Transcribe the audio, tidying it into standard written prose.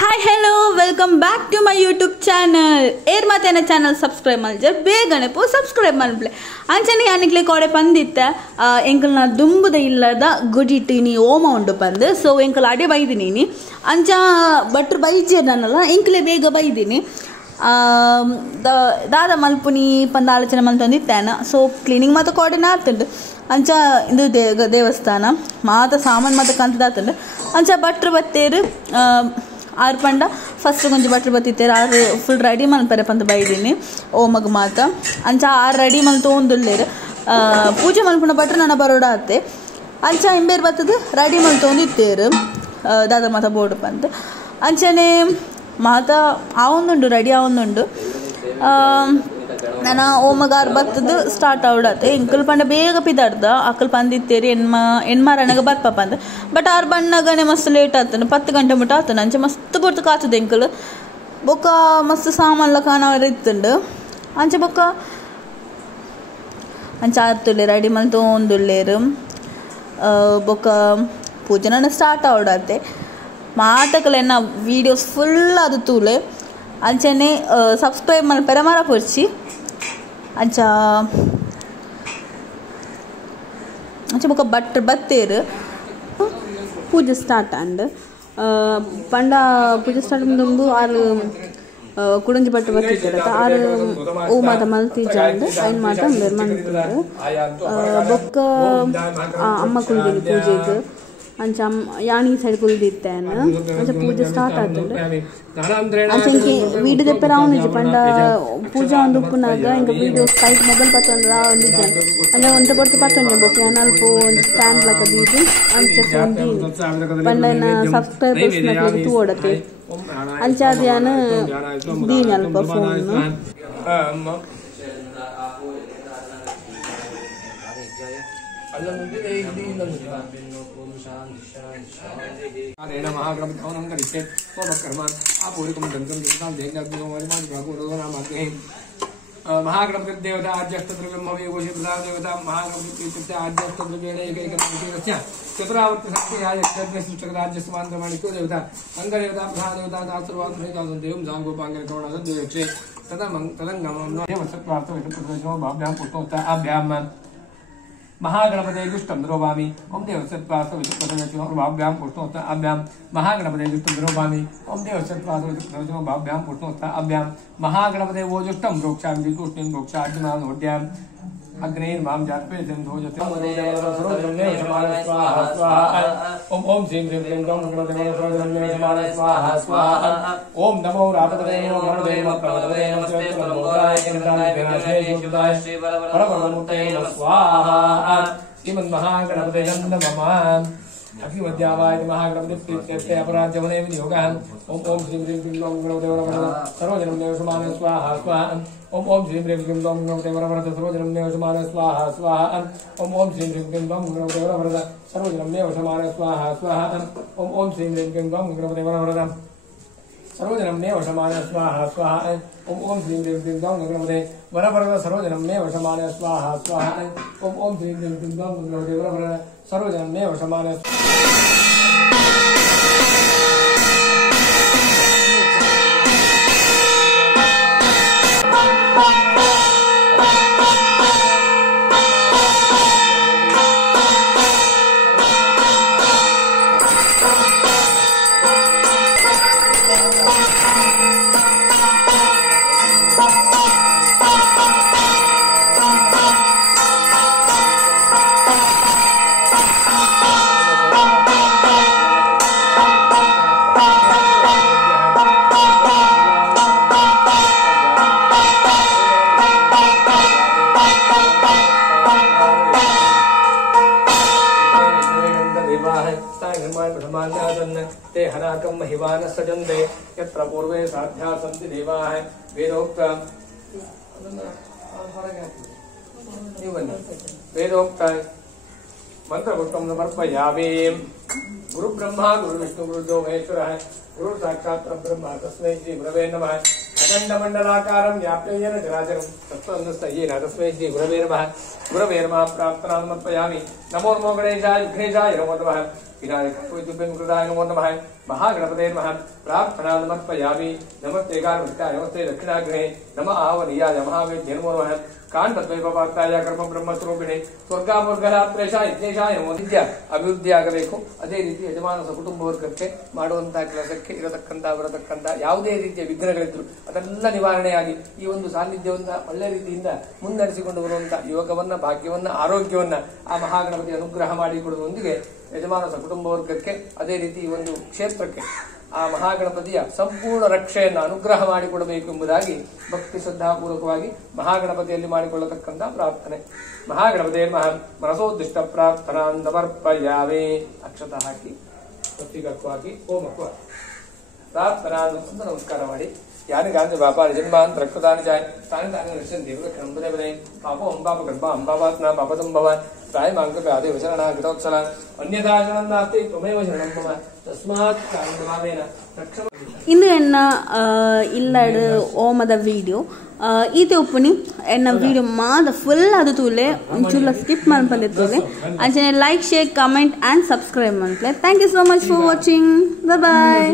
Hi hello welcome back to my YouTube channel ಏರ್ ಮಾತೇನ channel subscribe ಮಲ್ಜರ್ ಬೇಗನೆ ಪೋ ಸಬ್ಸ್ಕ್ರೈಬ್ ಮಲ್ಪ್ಲೆ ಅಂಚನೆ ಯಾನಿಕ್ಲೆ ಕೋಡೆ ಪಂದಿತ್ತೆ ಎಂಕಲ್ನ ದುಂಬುದ ಇಲ್ಲದ ಗುಡಿಟ್ಟಿನಿ ಓಮ ಉಂಡು ಪಂದು ಸೊ ಎಂಕಲ್ ಅಡೆ ಬೈದಿನಿ ಅಂಚ ಬಟ್ರು ಬೈಜಿಯನಲ್ಲ ಎಂಕಲೆ ಬೇಗ ಬೈದಿನಿ ದಾದ ಮಲ್ಪುನಿ ಪಂದ ಆಲೋಚನೆ ಮಲ್ತೊಂದಿತ್ತೇನ ಸೊ ಕ್ಲೀನಿಂಗ್ ಮಾತ್ರ ಕೋಡೆನ ಆತುಂಡು ಅಂಚ ಇದು ದೇವಸ್ಥಾನ ಮಾತ ಸಾಮಾನು ಮಾತ ಕಂತದಾತುಂಡು ಅಂಚ ಬಟ್ರು ಬತ್ತೇರು ಆರು ಪಂಡ ಫಸ್ಟ್ ಕೊಂಚ ಬಟ್ರು ಬತ್ತಿತ್ತೇರು ಆರು ಫುಲ್ ರೆಡಿ ಮಲ್ಪರೆ ಪಂತ ಬೈದಿನಿ ಓಮಗ್ ಮಾತ ಅಂಚ ಆರು ರೆಡಿ ಮಲ್ ತೊಗೊಂದುಲ್ಲೇರು ಪೂಜೆ ಮಲ್ಪುನ ಬಟ್ರು ನನ್ನ ಬರೋಡ ಆತೆ ಅಂಚ ಎಂಬೇರು ಬತ್ತದು ರೆಡಿ ಮಲ್ ತೊಗೊಂದಿತ್ತೇರು ದಾದ ಮಾತ ಬೋರ್ಡು ಪಂತ ಅಂಚನೆ ಮಾತ ಆವೊಂದುಂಡು ರೆಡಿ ಆವೊಂದುಂಡು ನಾನು ಓಮಗಾರ್ ಬತ್ತದು ಸ್ಟಾರ್ಟ್ ಆವಡತ್ತೆ ಇಂಕಲ್ ಪಂಡ ಬೇಗ ಪಿದಾಡ್ದ ಅಕ್ಕಲ್ ಪಂದಿತ್ತೇರಿ ಎಣ್ಮಾರನಗ ಬರ್ಪಪ್ಪ ಅಂದ ಬಟ್ ಆರು ಬಣ್ಣಗನೆ ಮಸ್ತ್ ಲೇಟ್ ಆತನು 10 ಗಂಟೆ ಮುಟ್ಟ ಆತನು ಅಂಚೆ ಮಸ್ತ್ ಕೊಡ್ತು ಕಾತದ ಇಂಕಲ್ ಬೊಕ್ಕ ಮಸ್ತ್ ಸಾಮಾನ್ಲ ಕಾಣವ್ರ ಇತ್ತುಂಡು ಅಂಚೆ ಬೊಕ್ಕ ಅಂಚ ಆರ್ತುಳ್ಳೆ ರೆಡಿ ಮಲ್ ತೊಗೊಂದುಳ್ಳೇರು ಬೊಕ್ಕ ಪೂಜೆನ ಸ್ಟಾರ್ಟ್ ಆವಡತ್ತೆ ಮಾತಕಲೆನ್ನ ವೀಡಿಯೋಸ್ ಫುಲ್ ಅದು ತೂಲೆ ಅಂಚನೆ ಸಬ್ಸ್ಕ್ರೈಬ್ ಮಲ್ಪರೆ ಮರ ಪೊರ್ಚಿ ಅಂಚ ಬೊಕ ಬಟ್ರು ಬತ್ತೇರು ಪೂಜೆ ಸ್ಟಾರ್ಟ್ ಅಂಡ್ ಪಂಡ ಪೂಜೆ ಸ್ಟಾರ್ಟ್ ಮುಂದೊಂದು ಆರು ಕುಡಂಜಿ ಬಟ್ಟೆ ಬರ್ತಿದ್ದಾರೆ ಆರು ಓ ಮಾತ ಮಲ್ತಿಜಾಂಡ್ ಐನ್ ಮಾತ ಬೇರೆ ಮಲ್ತಿದ್ದಾರೆ ಬೊಕ್ಕ ಅಮ್ಮ ಕುಲ್ದಿನಿ ಪೂಜೆಗೆ ಅಂಚ ಯಾಣಿ ಸೈಡ್ ಕುಲ್ದಿತ್ತೇನು ಅಂಚ ಪೂಜೆ ಸ್ಟಾರ್ಟ್ ಆತುಂಡು ಅಂಚ ಇಂಕೆ ವೀಡಿಯೋ ದೆಪ್ಪೆ ರಾವನಿಜಿ ಪಂಡ ಪೂಜಾ ಒಂದು ಉಪ್ಪುನಾಗ ಇಂಕ ವೀಡಿಯೋ ಕೈಟ್ ಮೊಬೈಲ್ ಪತ್ತೊಂದು ರಾವನಿಜ ಅಂದ್ರೆ ಒಂಟ ಪೊರ್ತು ಪತ್ತೊಂಡೆ ಬೊಕ್ಕ ಏನಲ್ಪ ಒಂದು ಸ್ಟ್ಯಾಂಡ್ ಲಕ ದೀದು ಅಂಚ ಫೋನ್ ದೀನಿ ಪಂಡನ ಸಬ್ಸ್ಕ್ರೈಬರ್ಸ್ ನಕ್ಲೆಗ್ ತೂವಡತೆ ಅಂಚ ಅದು ಯಾನು ದೀನಿ ಅಲ್ಪ ಫೋನ್ महागणपति देवता आद्यस्तद्रव्यं ममेवोषि प्रधान देवता महागणपति इत्युक्ते आद्यस्तद्रव्येण एकैकस्य चतुरावर्त शक्त्या यज्ञ सृष्टकराज्यस्मान्तमाणिक्यो देवता अंगदेवता प्रधान देवता दासर्वात्मनेता देवं जांगोपांगने करुणा देवक्षे तदा तदंगमं देवसत्प्राप्तविष्णुप्रतिष्ठो भाभ्यां पुष्पोत्ता आभ्यां महागणपते दुष्टं द्रोवामि ओम देवसत्प्राप्तविष्णुप्रतिष्ठो भाभ्यां पुष्पोत्ता आभ्यां महागणपते दुष्टं द्रोवामि ओम देवसत्प्राप्तविष्णुप्रतिष्ठो भाभ्यां पुष्पोत्ता आभ्यां महागणपते वो दुष्टं रोक्षामि विकुष्णिं रोक्षाज्ञानं नोड्याम् अग्नेर्मां जातवेदं धोजते ओम ओम श्रीं ह्रीं क्लीं गौं गणपतये नमः स्वाहा स्वाहा ओम नमो रापतये नमो गणपतये नमः प्रभवतये नमः चैत्रमोदाय केन्द्राय विनाशे शुद्धाय परममूर्तये नमः स्वाहा श्रीमन्महागणपतये नमः अखिमध्यावाय महागणपति अपराज्यवने विनियोगः ओम ओम श्रीं ह्रीं क्लीं गौं गणपतये नमः सर्वजनं देव समानः स्वाहा स्वाहा ओम ओम श्रीं ह्रीं क्लीं गौं गणपतये नमः सर्वजनं देव समानः स्वाहा स्वाहा ओम ओम श्रीं ह्रीं क्लीं गौं गणपतये नमः सर्वजनं देव समानः स्वाहा स्वाहा ओम ओम श्रीं ह्रीं क्लीं गौं गणपतये नमः सर्वजनं देव समानः स्वाहा स्वाहा ओम ओम श्रीं ह्रीं क्लीं गौं गणपतये वरवरद सर्वजनं देव समानः स्वाहा स्वाहा ओम ओम श्रीं ह्रीं क्लीं गौं गणपतये वरवरद सर्वजनं देव समानः ते हनाकं महिवान सजन्ते यत्र पूर्वे साध्या सन्ति देवाः वेदोक्त मंत्रपुष्पं समर्पयामि गुरु ब्रह्मा गुरु विष्णु गुरुदेवो महेश्वरः गुरु साक्षात् परब्रह्म तस्मै श्री गुरवे नमः अखण्डमण्डलाकारं व्याप्य येन चराचरं तत्त्वमन्तस्थयेन तस्मै श्री गुरवे नमः प्रार्थनां समर्पयामि नमो नमो गणेशाय विघ्नेशाय नमो नमः विनायकाय नमो नमः महागणपते नमः प्रार्थना समर्पयामि नमस्ते कारुण्याय नमस्ते दक्षिणाग्ने नमः आवनीयाय महावेद्य नमो नमः कांडद्वैपवाक्ताय कर्म ब्रह्मस्वरूपिणे ಸ್ವರ್ಗಾಮೂರ್ಗರಾತ್ರೇಶಾಯ ಯಜ್ಞೇಶಾಯ ನಮೋ ನಿತ್ಯ ಅಭಿವೃದ್ಧಿ ಆಗಬೇಕು. ಅದೇ ರೀತಿ ಯಜಮಾನ ಕುಟುಂಬ ವರ್ಗಕ್ಕೆ ಮಾಡುವಂತಹ ಕೆಲಸಕ್ಕೆ ಬರತಕ್ಕಂಥ ಯಾವುದೇ ರೀತಿಯ ವಿಘ್ನಗಳಿದ್ರು ಅದೆಲ್ಲ ನಿವಾರಣೆಯಾಗಿ ಈ ಒಂದು ಸಾನ್ನಿಧ್ಯವನ್ನ ಒಳ್ಳೆ ರೀತಿಯಿಂದ ಮುನ್ನಡೆಸಿಕೊಂಡು ಬರುವಂತಹ ಯೋಗವನ್ನ, ಭಾಗ್ಯವನ್ನ, ಆರೋಗ್ಯವನ್ನ ಆ ಮಹಾಗಣಪತಿ ಅನುಗ್ರಹ ಮಾಡಿಕೊಡುವುದರೊಂದಿಗೆ ಯಜಮಾನ ಕುಟುಂಬ ವರ್ಗಕ್ಕೆ ಅದೇ ರೀತಿ ಈ ಒಂದು ಕ್ಷೇತ್ರಕ್ಕೆ ಆ ಮಹಾಗಣಪತಿಯ ಸಂಪೂರ್ಣ ರಕ್ಷೆಯನ್ನು ಅನುಗ್ರಹ ಮಾಡಿಕೊಡಬೇಕು ಎಂಬುದಾಗಿ ಭಕ್ತಿ ಶ್ರದ್ಧಾಪೂರ್ವಕವಾಗಿ ಮಹಾಗಣಪತಿಯಲ್ಲಿ ಮಾಡಿಕೊಳ್ಳತಕ್ಕಂಥ ಪ್ರಾರ್ಥನೆ. ಮಹಾಗಣಪತಿ ಮನಸೋದ್ದಿಷ್ಟ ಪ್ರಾರ್ಥನಾ ಸಮರ್ಪಯಾಮಿ. ಅಕ್ಷತ ಹಾಕಿ ಸ್ವಸ್ತಿಕಕ್ಕೂ ಹಾಕಿ ಓಮಕ್ಕೂ ಹಾಕಿ ಪ್ರಾರ್ಥನಾ ಅಂತ ನಮಸ್ಕಾರ ಮಾಡಿ. ಯಾನಿಗಾಂತಿ ಪಾಪಾನಿ ಜನ್ಮಾಂತರ ಕೃತಾನಿ ಚಾಯ್ ತಾನಿ ತಾನಿ ರಕ್ಷಂತಿ ಬದೇ ಬದೇ ಪಾಪ ಪಾಪ ಗರ್ಭ ಪಾಪಾತ್ಮ ಪಾಪದಂ ಭವಾನ್ ಪ್ರಾಯಮಾಂಕೃಪೆ ಆದಿ ವಚನ ಕೃತೋತ್ಸಲ ಅನ್ಯಥಾ ಶರಣಂ ನಾಸ್ತಿ ತ್ವಮೇವ ಶರಣಂ ಮಮ ತಸ್ಮಾತ್ ಕಾರಣಭಾವೇನ ರಕ್ಷಮ. ಇಂದು ಎನ್ನ ಇಲ್ಲಡ್ ಓಮದ ವಿಡಿಯೋ ಈತೆ ಉಪ್ಪುನಿ ಎನ್ನ ವಿಡಿಯೋ ಮಾದ ಫುಲ್ ಅದು ತೂಲೆ ಒಂಚೂರ್ಲ ಸ್ಕಿಪ್ ಮಾಡ್ಬಂದಿರ್ತದೆ. ಅಂಚನೆ like, share, comment and subscribe ಮಾಡ್ಲೆ. Thank you so much for watching. Bye.